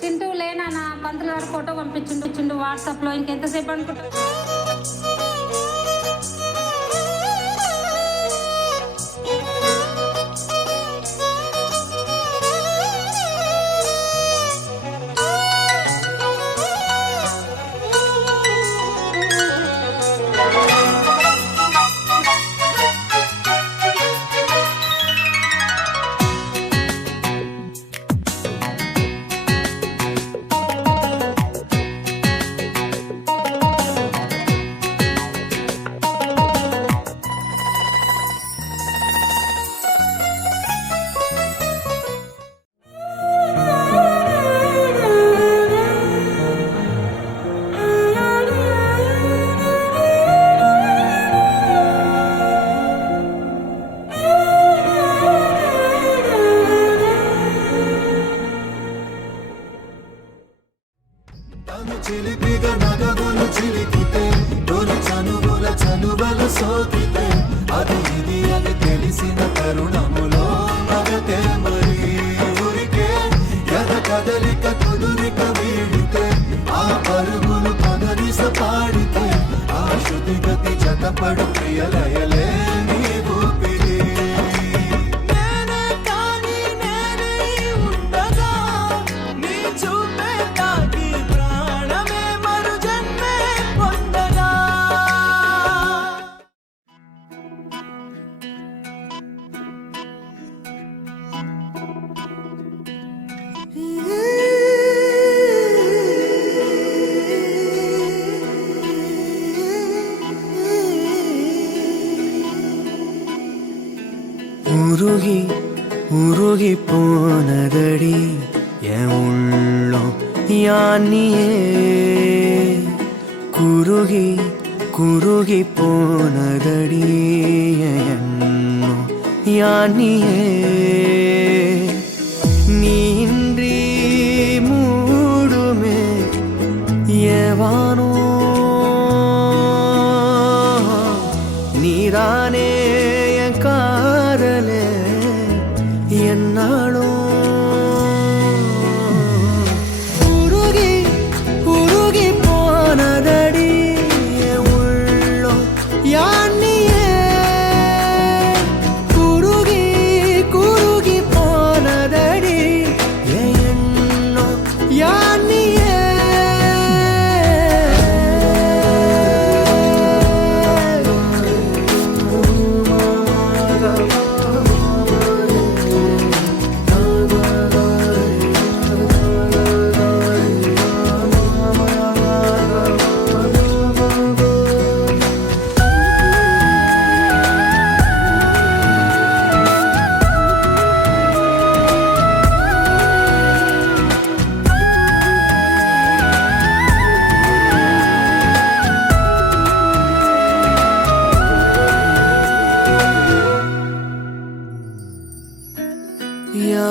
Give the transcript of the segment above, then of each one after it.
చింటూ లేనా పంతులు గారు ఫోటో పంపించిండు వాట్సాప్లో. ఇంకెంతసేపు అనుకుంటా. చిలిపిగా నగగులు చిలికితే తొలి చనువుల చనువలు సోకితే అది ఇది అని తెలిసిన తరుణములో మగతే మరి ఊరికే ఎద కదలిక కుదురిక వీడితే ఆ పరుగులు పదనిస పాడితే ఆ శృతి గతి జతపడు ప్రియలయలే నీ ఊపిరి. உருகி உருகி போனதடி என் உள்ளம் யானியே, குருகி குருகி போனதடி என் எண்ணம் யானியே. நீன்றி மூடுமே ஏவானோ நீதானே என் காதலே என்னாலும் உருகி உருகி போனதடி என் உள்ளம் யானியே, குருகி குருகி போனதடி என் எண்ணம் யானியே.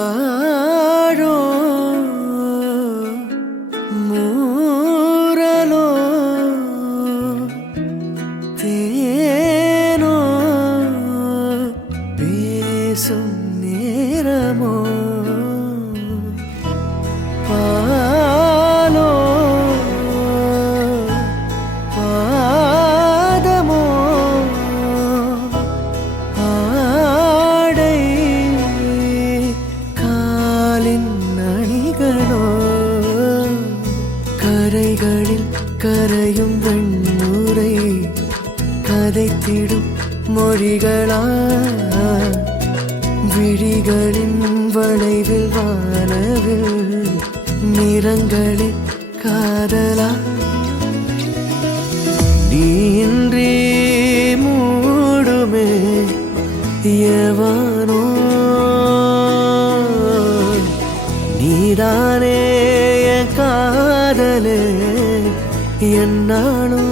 யாரோ மூரலோ தேனோ பேசும் நேரமோ பாலோ பாதமோ ஆடை காலின் அணிகளோ கரைகளில் கரையும் வெண்ணுரை கதைத்திடும் மொழிகளா, விழிகளின் வளைவில் வானவில் நிறங்களில் காதலா. நீன்றி மூடுமே எவனோ நீதானே என் காதலே என்னாலும்